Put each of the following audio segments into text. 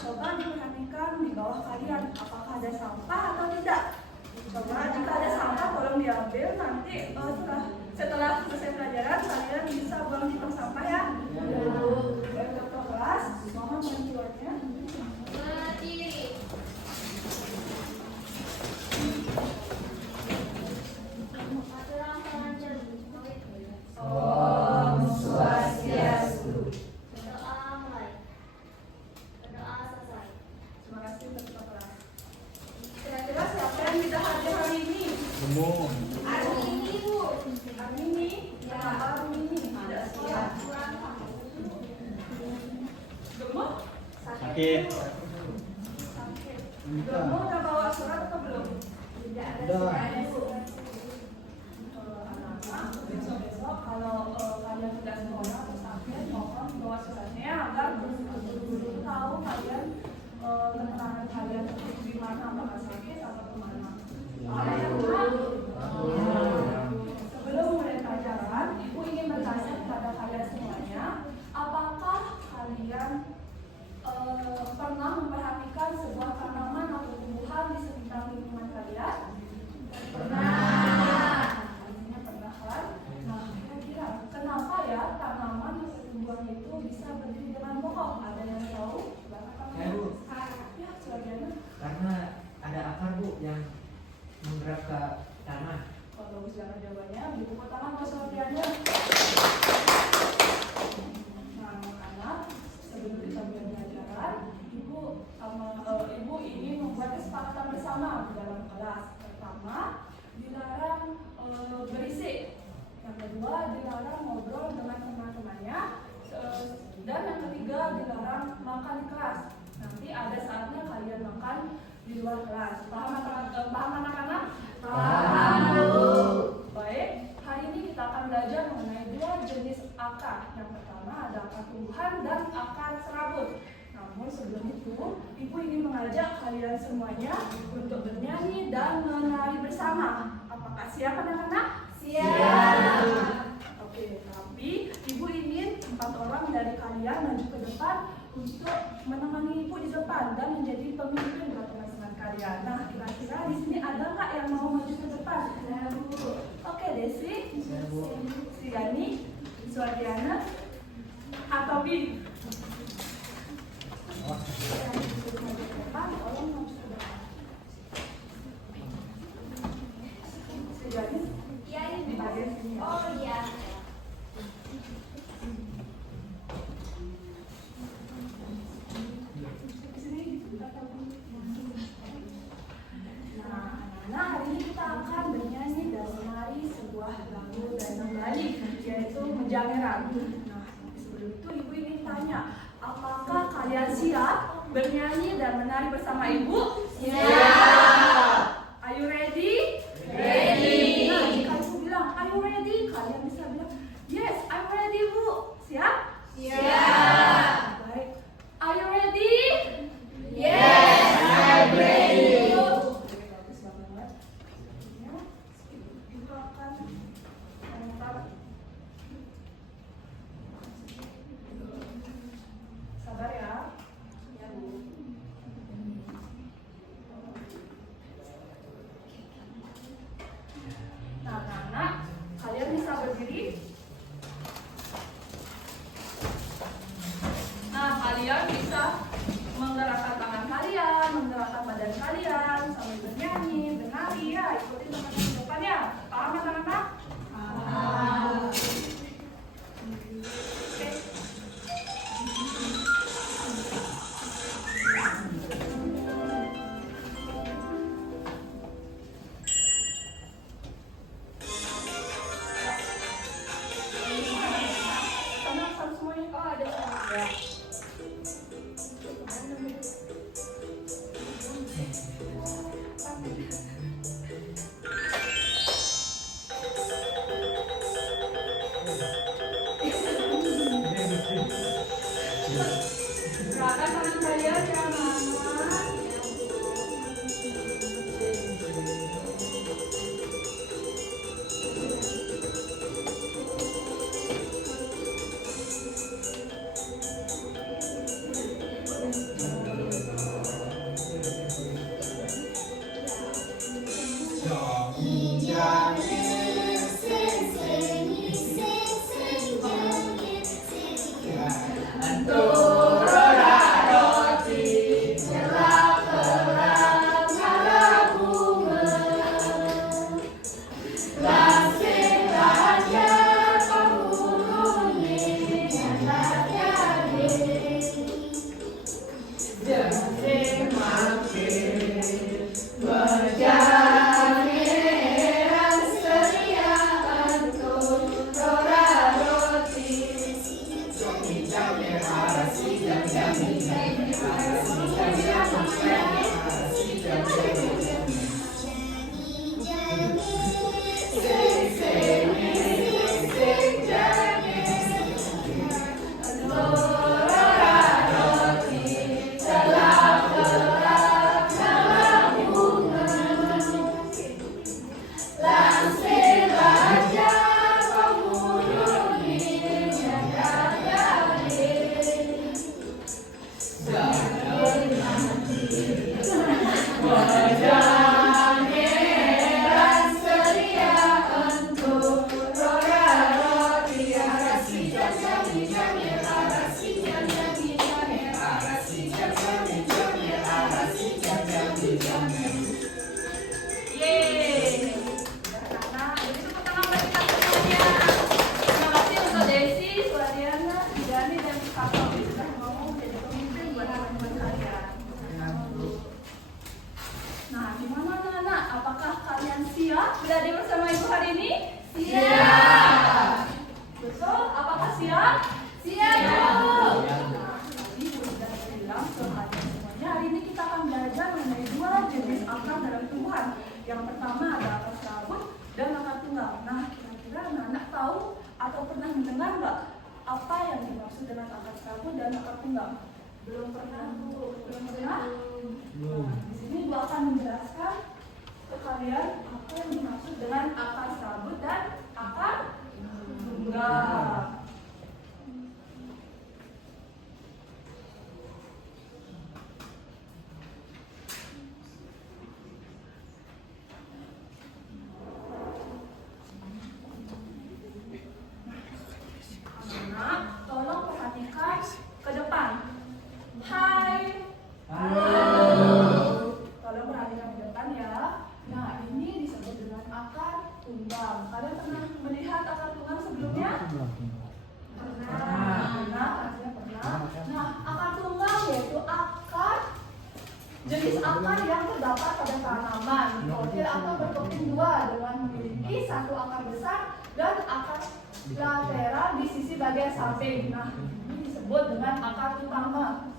coba diperhatikan di bawah kalian, apakah ada sampah atau tidak. Coba jika ada sampah tolong diambil, nanti setelah selesai pelajaran kalian bisa buang di tong sampah ya. Baik Dr. Kelas, mohon bantuannya. Berdiri. Aturan pengajar. Om Swastiastu. Berdoa mulai. Berdoa selesai. Terima kasih Dr. Kelas. Kira-kira siapa yang tidak hadir hari ini? Umum. Hari ini Bu. Hari ini? Kenapa hari ini? Tidak siap. Gemuk? Sakit. Sakit. Gemuk udah bawa surat atau belum? Tidak ada Udah. suratnya Bu. Anak-anak, besok-besok kalau kalian tidak sekolah atau sakit, mohon bawa suratnya agar guru-guru tahu kalian keterangan kalian di mana, apakah sakit atau kemana. Sebelum mulai pelajaran, Ibu ingin bertanya kepada kalian semuanya, apakah kalian pernah memperhatikan sebuah tanaman atau tumbuhan di sekitar lingkungan kalian? Pernah. Artinya pernah kan? Nah, kira-kira kenapa ya tanaman atau tumbuhan itu bisa berdiri dengan kokoh? Ada yang tahu? Ya, Bu. Ya, sebagiannya. Karena ada akar, Bu, yang menggerak ke tanah. Kalau bagus jangan jawabannya, beri tepuk tangan buat sebagiannya. Nah, anak-anak, sebelum kita mulai pelajaran, Ibu ingin membuat kesepakatan bersama di dalam kelas. Pertama, dilarang berisik. Yang kedua, dilarang ngobrol dengan teman-temannya. Dan yang ketiga, dilarang makan di kelas. Nanti ada saatnya kalian makan di luar kelas. Paham anak-anak? Paham, Bu. Baik, hari ini kita akan belajar mengenai dua jenis akar. Yang pertama ada akar tumbuhan dan akar serabut. Namun sebelum itu, Ibu ingin mengajak kalian semuanya untuk bernyanyi dan menari bersama. Apakah siap anak-anak? Siap. Oke, tapi Ibu ingin 4 orang dari kalian maju ke depan untuk menemani Ibu di depan dan menjadi pemimpin buat teman-teman kalian. Nah, kira-kira di sini ada nggak yang mau maju ke depan? Nah, Bu. Oke, Desi, Siani, Suadiana, atau Bi? Yang disuruh maju ke depan, tolong maju ke depan. Siani, Iya ini di Bu. bagian sini. Oh iya. Nah, hari ini kita akan bernyanyi dan menari sebuah lagu dan Bali, yaitu Menjangeran. Nah, sebelum itu Ibu ingin tanya, apakah kalian siap bernyanyi dan menari bersama Ibu? Siap. Are you ready? Ready. Nah, jika Ibu bilang, are you ready? Kalian bisa bilang, yes, I'm ready, Bu. Siap? Siap. Baik. Are you ready? Yes, I'm ready. Oke, bagus banget. Ya, Ibu akan memutar. Sabar ya. Ya, Bu. Nah, anak-anak, kalian bisa berdiri. Nah, kalian bisa menggerakkan tangan kalian, menggerakkan badan kalian, sambil bernyanyi, bernari ya, ikutin teman-teman di depan ya. Paham anak-anak? Paham. Oke. Sama semuanya. Oh, ada semua. Ya. Gerakan tangan kalian ya, Mama. Enturora roti, kelap-kelap ngalah bunga. Langsing raja pemulungnya anak gading. Jengking mampir berjani heran seria enturora roti. Langsing raja pemulungnya anak gading. Berjani heran seria enturora roti. Arasi jam-jami jamir, arasi jam-jami jamir, arasi jam-jami jamir, arasi jam-jami jamir. Yeay. Nah, jadi tepuk tangan bagi kita semuanya. Terima kasih untuk Desi, Suadiana, Dani, dan Kak Tommy sudah mau menjadi pemimpin buat teman-teman kalian. Nah, gimana anak-anak? Apakah kalian siap berada bersama Ibu hari ini? Siap. Betul? Apakah siap? Siap. Nah, tadi Ibu sudah bilang ke kalian semuanya. Hari ini kita akan belajar mengenai dua jenis akar dalam tumbuhan. Yang pertama ada akar serabut dan akar tunggal. Nah, kira-kira anak-anak tahu atau pernah mendengar nggak apa yang dimaksud dengan akar serabut dan akar tunggal? Belum pernah, Bu. Belum pernah? Nah, di sini Bu akan menjelaskan ke kalian apa yang dimaksud dengan akar serabut dan akar tunggal. Anak, tolong perhatikan ke depan. Hai. Tolong perhatikan ke depan ya. Nah, ini disebut dengan akar tunggal. Kalian pernah melihat akar tunggal sebelumnya? Pernah. Pernah. Nah, akar tunggal yaitu akar jenis akar yang terdapat pada tanaman fosil atau berkeping dua dengan memiliki satu akar besar dan akar lateral di sisi bagian samping. Nah, ini disebut dengan akar utama.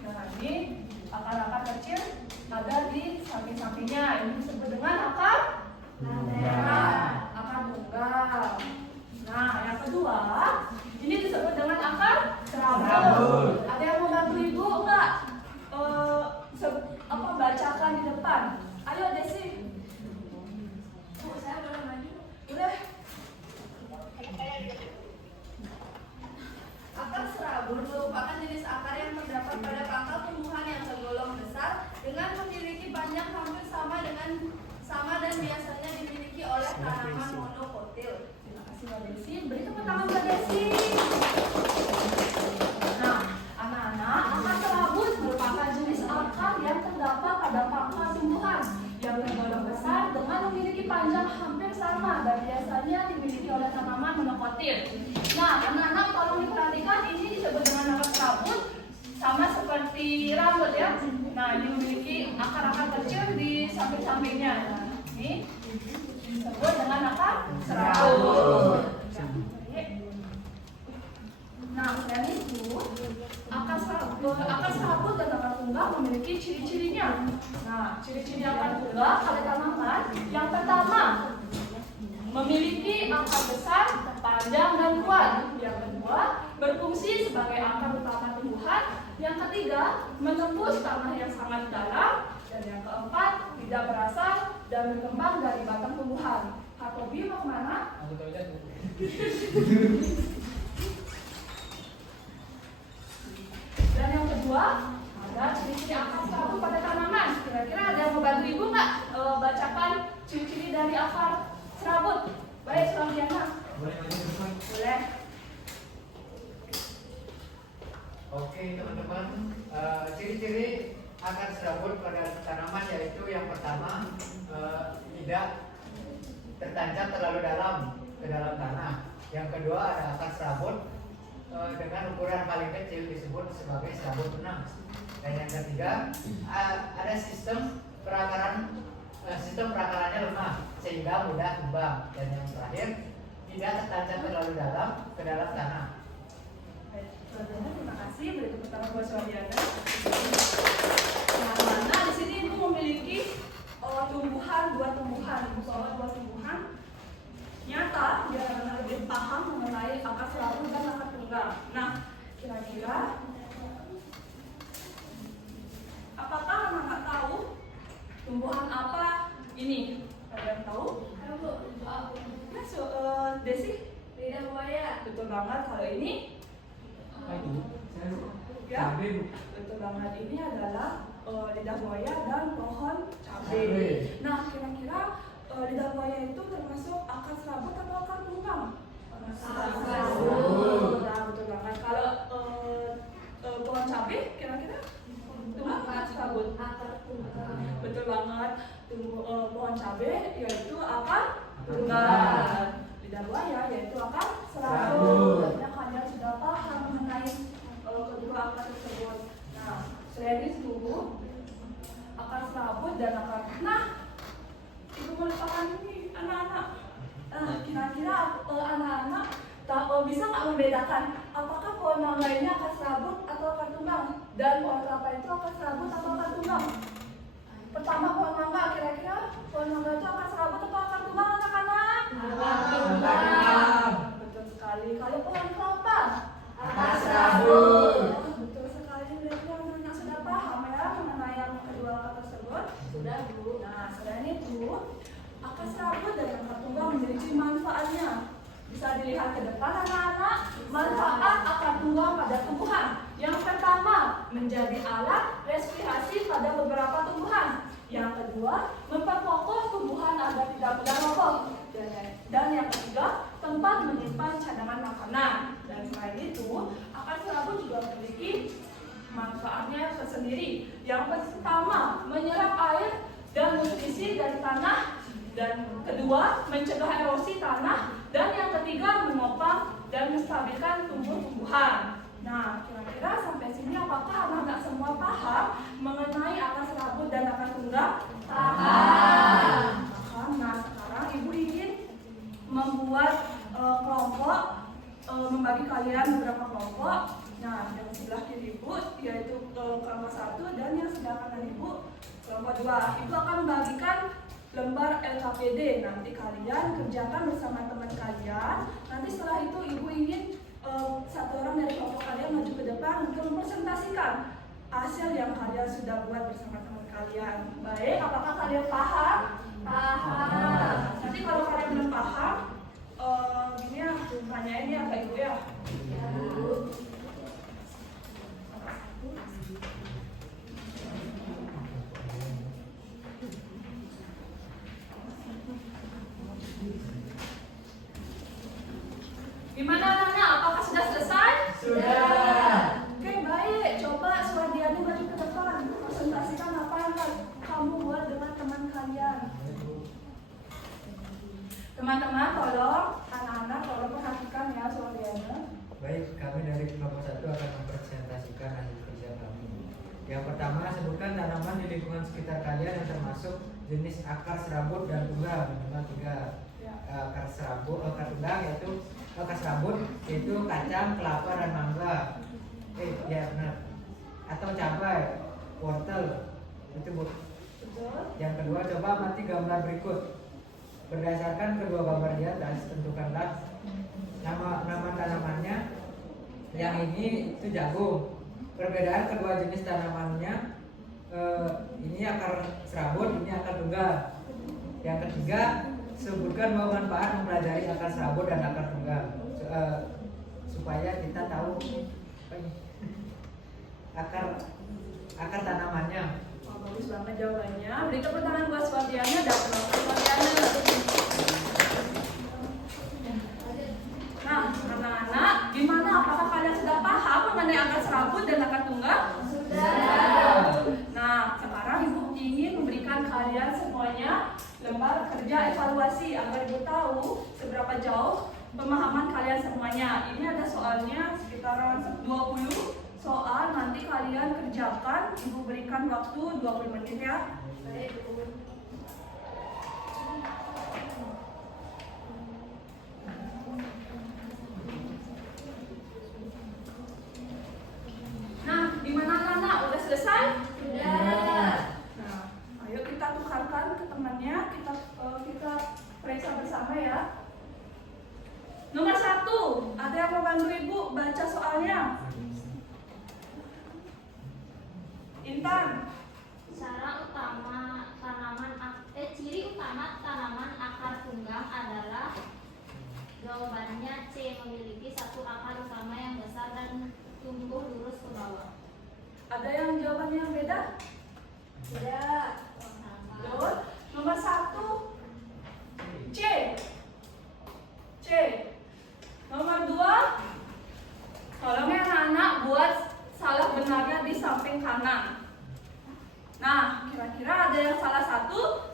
Nah, ini akar-akar kecil ada di samping-sampingnya. Ini disebut dengan akar lateral, akar tunggal. Nah, yang kedua, ini disebut dengan akar serabut. Ada yang mau bantu Ibu enggak? Bacakan di depan. Ayo Desi. Bu, saya boleh maju? Boleh. Akar serabut merupakan jenis akar yang terdapat pada pangkal tumbuhan yang tergolong besar dengan memiliki panjang hampir sama dan biasanya dimiliki oleh tanaman monokotil. Terima kasih Mbak Desi. Beri tepuk tangan Mbak Desi. Nah, anak-anak, akar serabut merupakan jenis akar yang terdapat pada pangkal tumbuhan yang tergolong besar dengan memiliki panjang hampir sama dan biasanya dimiliki oleh tanaman monokotil. Nah, anak-anak tolong diperhatikan, ini disebut dengan akar serabut sama seperti rambut ya. Nah, ini memiliki akar-akar kecil di samping-sampingnya. Nah, ini disebut dengan akar serabut. Nah, selain itu, akar serabut dan akar tunggal memiliki ciri-cirinya. Nah, ciri-ciri akar tunggal pada tanaman yang pertama, memiliki akar besar, panjang dan kuat. Yang kedua, berfungsi sebagai akar utama tumbuhan. Yang ketiga, menembus tanah yang sangat dalam. Dan yang keempat, tidak berasal dan berkembang dari batang tumbuhan. Kak Tobi mau kemana? Dan yang kedua, ada ciri-ciri akar serabut pada tanaman. Kira-kira ada yang mau bantu Ibu nggak bacakan ciri-ciri dari akar serabut? Baik, Suamiana. Boleh maju ke depan? Boleh. Oke teman-teman, ciri-ciri akar serabut pada tanaman yaitu yang pertama tidak tertancap terlalu dalam ke dalam tanah. Yang kedua ada akar serabut dengan ukuran paling kecil disebut sebagai serabut benang. Dan yang ketiga ada sistem perakarannya lemah sehingga mudah tumbang. Dan yang terakhir tidak tertancap terlalu dalam ke dalam tanah. Baik, Sarjana, terima kasih. Berikut pertanyaan buat Sarjana. Nah, di sini Ibu memiliki dua tumbuhan. Ibu soal dua tumbuhan nyata biar anak lebih paham mengenai akar serabut dan akar tunggang. Nah, kira-kira apakah anak tahu tumbuhan apa ini? Ada yang tahu? Ayo Bu, Ya, Desi, lidah buaya. betul banget. Kalau ini, Apa itu? ya, Cabai, Bu. betul banget. Ini adalah lidah buaya dan pohon cabai. Cabai. Nah, kira-kira lidah buaya itu termasuk akar serabut atau akar tunggang? Serabut. Nah, betul banget. Kalau pohon cabai, kira-kira tunggang akar serabut? Akar tunggal. Betul banget. Pohon cabai yaitu akar tunggal. Lidah buaya yaitu akar serabut. Banyak kalian sudah paham mengenai kedua akar tersebut. Nah, selain itu akar serabut dan akar. Nah, Ibu melupakan ini anak-anak. Kira-kira anak-anak bisa nggak membedakan apakah pohon mangga ini akar serabut atau akar tunggang? Dan pohon kelapa itu akar serabut atau akar tunggang? Pertama pohon mangga, kira-kira pohon mangga itu akar serabut atau akar tunggang anak-anak? Betul sekali. Kalau pohon kelapa, Akar serabut. Betul sekali. Berarti anak-anak sudah paham ya mengenai yang kedua akar tersebut. Sudah Bu. Nah, selain itu, akar serabut dan akar tunggang memiliki manfaatnya. Bisa dilihat ke depan anak-anak, manfaat akar tunggang pada tumbuhan. Yang pertama, menjadi alat respirasi pada beberapa tumbuhan. Yang kedua, memperkokoh tumbuhan agar tidak mudah roboh. Dan yang ketiga, tempat menyimpan cadangan makanan. Dan selain itu, akar serabut juga memiliki manfaatnya tersendiri. Yang pertama, menyerap air dan nutrisi dari tanah. Dan kedua, mencegah erosi tanah. Dan yang ketiga, menopang dan menstabilkan tumbuh-tumbuhan. Nah, kira-kira sampai sini apakah anak-anak semua paham mengenai akar serabut dan akar tunggang? Paham. Nah, sekarang Ibu ingin membuat kelompok, membagi kalian beberapa kelompok. Nah, yang sebelah kiri Ibu yaitu kelompok 1 dan yang sebelah kanan Ibu kelompok 2. Ibu akan membagikan lembar LKPD. Nanti kalian kerjakan bersama teman kalian. Nanti setelah itu Ibu ingin satu orang dari kelompok kalian maju ke depan untuk mempresentasikan hasil yang kalian sudah buat bersama teman kalian. Baik, apakah kalian paham? Paham. Nanti kalau kalian belum paham, gini ya, tanyain ya Kak Ibu ya. Gimana anak-anak? Apakah sudah selesai? Sudah. Oke, baik. Coba Suwardiani maju ke depan. Presentasikan apa yang kamu buat dengan teman kalian. Teman-teman, tolong anak-anak tolong perhatikan ya Suwardiani. Baik, kami dari kelompok 1 akan mempresentasikan hasil kerja kami. Yang pertama, sebutkan tanaman di lingkungan sekitar kalian yang termasuk jenis akar serabut dan tunggang. Minimal 3 akar serabut, akar tunggang yaitu akar serabut yaitu kacang, kelapa, dan mangga. Ya benar. Atau cabai, wortel. Itu Bu. Betul. Yang kedua, coba amati gambar berikut. Berdasarkan kedua gambar di atas, tentukanlah nama tanamannya. Yang ini itu jagung. Perbedaan kedua jenis tanamannya, ini akar serabut, ini akar tunggang. Yang ketiga, sebutkan bahwa manfaat mempelajari akar serabut dan akar tunggang supaya kita tahu akar tanamannya. Bagus banget jawabannya. Berikan pertanyaan buat Suwardiani dan penonton Suwardiani. Nah, anak-anak, gimana? Apakah kalian sudah paham mengenai akar serabut dan akar jauh pemahaman kalian semuanya. Ini ada soalnya sekitaran 20 soal, nanti kalian kerjakan. Ibu berikan waktu 20 menit ya. Nah, di mana anak-anak? Udah selesai? Sudah. Nah, ayo kita tukarkan ke temannya, kita periksa bersama ya. Nomor 1, ada yang mau bantu ibu baca soalnya? Intan. Ciri utama tanaman akar tunggang adalah jawabannya C, memiliki satu akar utama yang besar dan tumbuh lurus ke bawah. Ada yang jawabannya yang beda? Sudah. Betul. Nomor 1, C. C. Nomor 2, tolong ya anak-anak buat salah benarnya di samping kanan. Nah, kira-kira ada yang salah satu?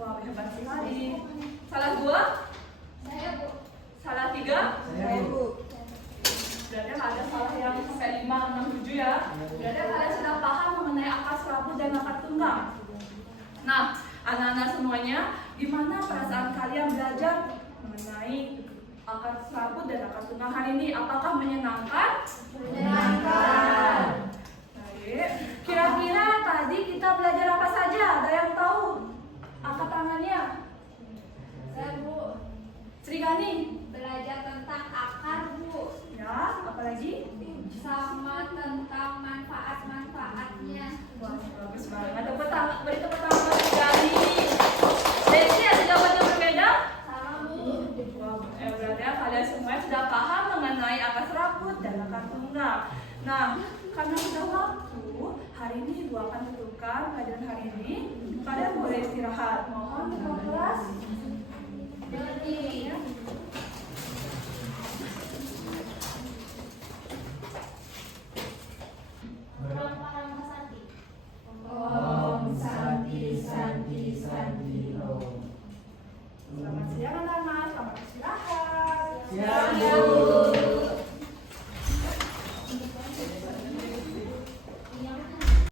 Wah, hebat sekali. Salah 2? Saya, Bu. Salah 3? Saya Bu. Berarti ada salah yang sampai 5, 6, 7 ya. Berarti kalian sudah paham mengenai akar serabut dan akar tunggang. Nah, anak-anak semuanya, gimana perasaan kalian belajar mengenai akar serabut dan akar tunggang hari ini? Apakah menyenangkan? Menyenangkan. Baik. Kira-kira tadi kita belajar apa saja? Ada yang tahu? Angkat tangannya. Saya, Bu. Sri Gani. Belajar tentang akar, Bu. Ya, apalagi? Sama tentang manfaat-manfaatnya. Wah, bagus banget. Beri tepuk tangan buat Sri Gani. Desi, ada jawaban yang berbeda? Sama, Bu. Wah, berarti kalian semua sudah paham mengenai akar serabut dan akar tunggang. Nah, karena sudah waktu, hari ini Ibu akan tutupkan pelajaran hari ini. Kalian boleh istirahat. Mohon ke kelas. Berdiri. Rangka Santi. Om Santi Santi Santi Om. Selamat siang anak-anak, selamat istirahat. Siang Bu.